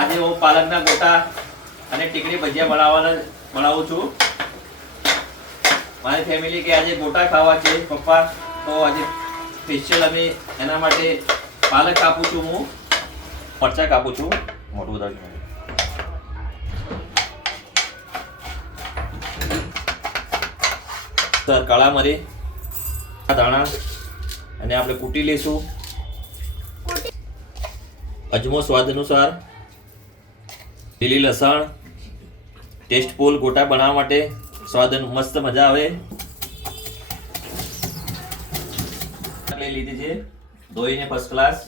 આજે હું પાલકના ગોટા અને ટીકડી ભજીયા બનાવું છું. મારી ફેમિલી કે આજે ગોટા ખાવા છે પપ્પા, તો આજે સ્પેશિયલ અમે એના માટે પાલક કાપું છું, હું મરચાં કાપું છું. મોટું વધારે સર કાળા મરી, ધાણા અને આપણે કૂટી લઈશું. અજમો સ્વાદ અનુસાર, લીલી લસણ ટેસ્ટફુલ ગોટા બનાવવા માટે સ્વાદ મસ્ત મજા આવે. લઈ લીધી છે ધોઈને ફર્સ્ટ ક્લાસ.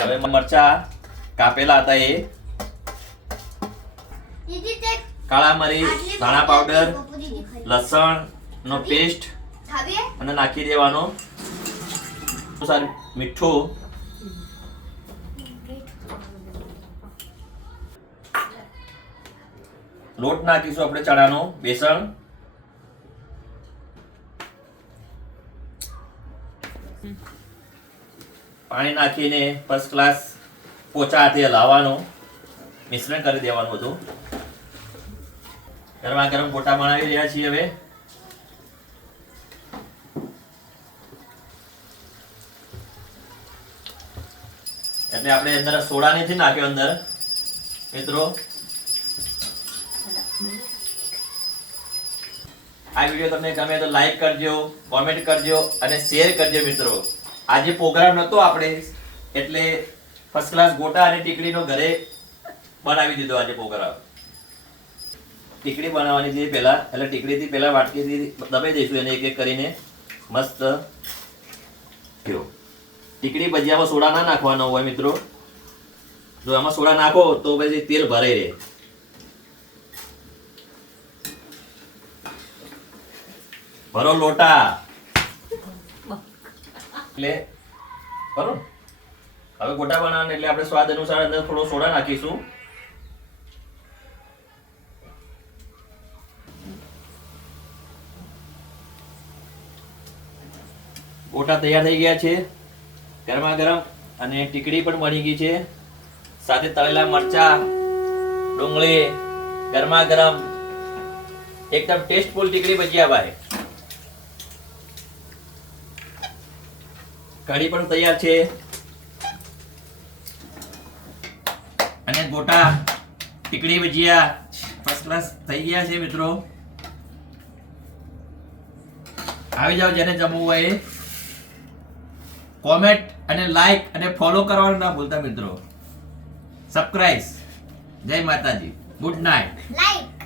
હવે મરચા કાપેલા હતા એ, કાળા મરી, ધાણા પાવડર, લસણ નો પેસ્ટ અને નાખી દેવાનો. મીઠું, લોટ નાખીશું આપણે ચણાનો, બેસણ, પાણી નાખીને ફર્સ્ટ ક્લાસ પોચા હાથે હલાવવાનો, મિશ્રણ કરી દેવાનું હતું. ગરમા ગરમ ગોટા બનાવી રહ્યા છીએ હવે. એટલે આપણે અંદર સોડા નથી નાખ્યો અંદર મિત્રો. આ વિડીયો તમને ગમે તો લાઈક કરજો, કોમેન્ટ કરજો અને શેર કરજો મિત્રો. આજે પ્રોગ્રામ નતો આપણે એટલે ફર્સ્ટ ક્લાસ ગોટા અને ટીકડીનો ઘરે બનાવી દીધો આજે પ્રોગ્રામ. ટીકડી બનાવવાની છે પહેલા, એટલે ટીકડીથી પહેલા વાટકીથી દબાઈ દઈશું એને એક એક કરીને મસ્ત. ટીકડી ભજીયામાં સોડા ના નાખવાનો હોય મિત્રો. જો આમાં સોડા નાખો તો પછી તેલ ભરાઈ રહે. ભરો લોટા એટલે ભરો. હવે ગોટા બનાવવાના એટલે આપણે સ્વાદ અનુસાર અંદર થોડો સોડા નાખીશું. ગોટા તૈયાર થઈ ગયા છે ગરમા ગરમ, અને ટીકડી પણ બની ગઈ છે. સાથે તળેલા મરચા, ડુંગળી, ગરમા ગરમ એકદમ ટેસ્ટફુલ ટીકડી ભજીયા ભાઈ. કઢી પણ તૈયાર છે અને ગોટા ટીકડી ભજીયા ફર્સ્ટ ક્લાસ થઈ ગયા છે મિત્રો. આવી જાઓ જેને જમવું હોય. કોમેન્ટ અને લાઈક અને ફોલો કરવાનું ના ભૂલતા મિત્રો. સબસ્ક્રાઇબ. જય માતાજી. Good night. લાઈક